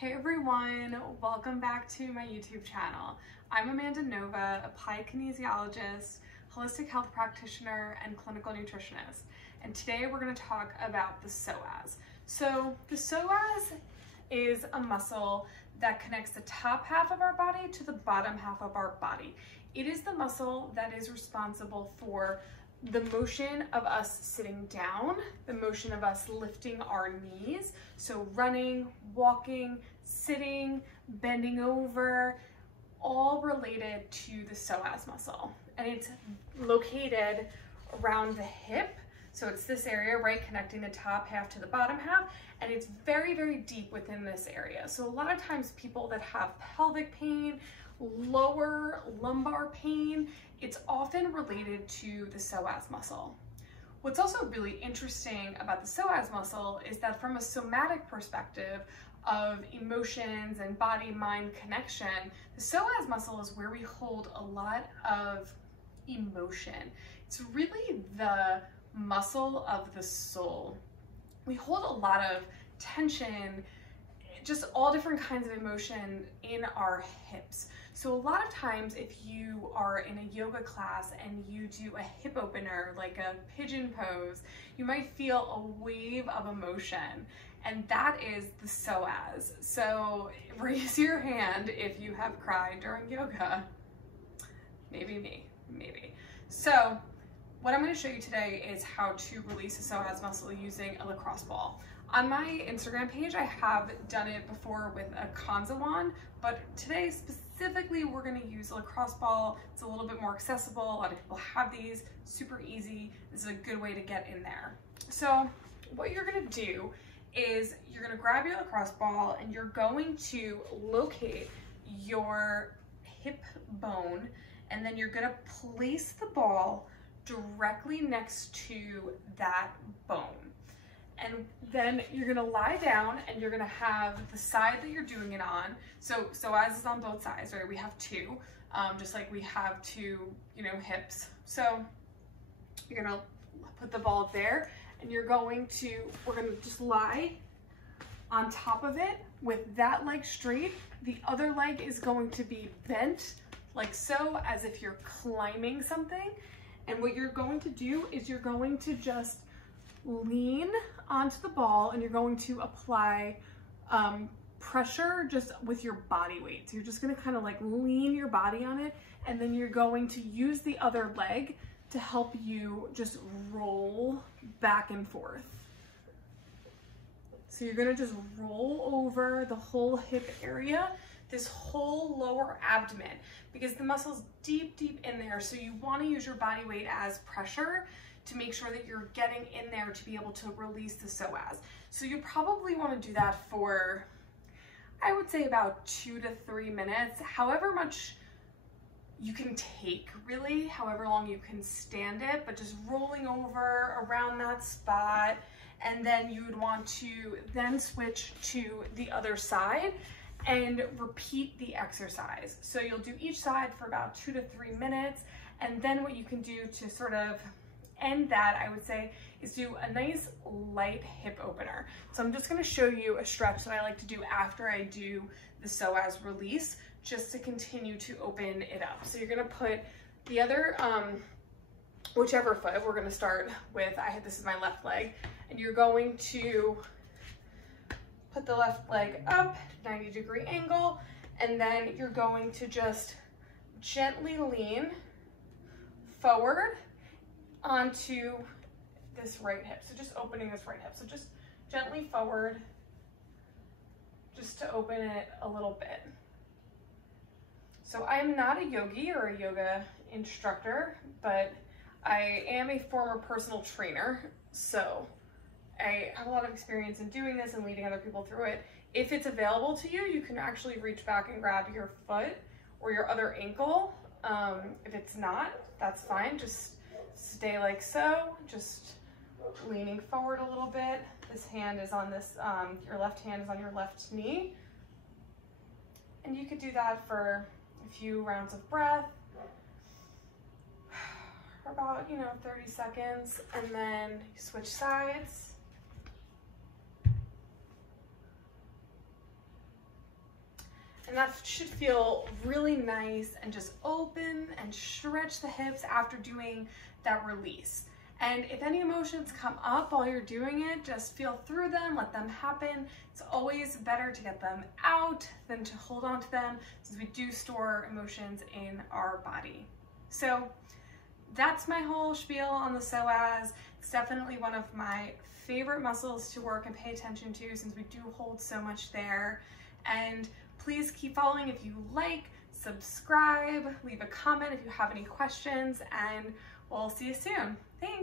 Hey everyone, welcome back to my YouTube channel. I'm Amanda Nova, applied kinesiologist, holistic health practitioner, and clinical nutritionist. And today we're going to talk about the psoas. So the psoas is a muscle that connects the top half of our body to the bottom half of our body. It is the muscle that is responsible for the motion of us sitting down, the motion of us lifting our knees, so running, walking, sitting, bending over, all related to the psoas muscle. And it's located around the hip, so it's this area, right, connecting the top half to the bottom half, and it's very, very deep within this area. So a lot of times people that have pelvic pain, lower lumbar pain, it's often related to the psoas muscle. What's also really interesting about the psoas muscle is that from a somatic perspective of emotions and body-mind connection, the psoas muscle is where we hold a lot of emotion. It's really the muscle of the soul. We hold a lot of tension, just all different kinds of emotion in our hips. So a lot of times if you are in a yoga class and you do a hip opener, like a pigeon pose, you might feel a wave of emotion, and that is the psoas. So raise your hand if you have cried during yoga. Maybe me, maybe. So what I'm going to show you today is how to release the psoas muscle using a lacrosse ball. On my Instagram page, I have done it before with a Kanza wand, but today specifically we're going to use a lacrosse ball. It's a little bit more accessible. A lot of people have these, super easy. This is a good way to get in there. So what you're going to do is you're going to grab your lacrosse ball and you're going to locate your hip bone, and then you're going to place the ball directly next to that bone. And then you're gonna lie down and you're gonna have the side that you're doing it on. So psoas is on both sides, right? We have two, just like we have two, hips. So you're gonna put the ball there and we're gonna just lie on top of it with that leg straight. The other leg is going to be bent like so, as if you're climbing something. And what you're going to do is you're going to just lean onto the ball and you're going to apply pressure just with your body weight. So you're just going to kind of like lean your body on it, and then you're going to use the other leg to help you just roll back and forth. So you're going to just roll over the whole hip area, this whole lower abdomen, because the muscle's deep, deep in there. So you want to use your body weight as pressure to make sure that you're getting in there to be able to release the psoas. So you probably want to do that for, I would say, about 2 to 3 minutes, however much you can take, really, however long you can stand it, but just rolling over around that spot. And then you would want to then switch to the other side and repeat the exercise. So you'll do each side for about 2 to 3 minutes. And then what you can do to sort of end that, I would say, is do a nice light hip opener. So I'm just going to show you a stretch that I like to do after I do the psoas release, just to continue to open it up. So you're going to put the other, whichever foot, we're going to start with, this is my left leg, and you're going to put the left leg up, 90-degree angle, and then you're going to just gently lean forward onto this right hip. So just opening this right hip. So just gently forward, just to open it a little bit. So I am not a yogi or a yoga instructor, but I am a former personal trainer. So I have a lot of experience in doing this and leading other people through it. If it's available to you, you can actually reach back and grab your foot or your other ankle. If it's not, that's fine. Just stay like so, just leaning forward a little bit. This hand is on this, your left hand is on your left knee. And you could do that for a few rounds of breath, for about, 30 seconds, and then switch sides. And that should feel really nice, and just open and stretch the hips after doing that release. And if any emotions come up while you're doing it, just feel through them, let them happen. It's always better to get them out than to hold on to them, since we do store emotions in our body. So that's my whole spiel on the psoas. It's definitely one of my favorite muscles to work and pay attention to, since we do hold so much there. And please keep following if you like, subscribe, leave a comment if you have any questions, and we'll see you soon. Thanks.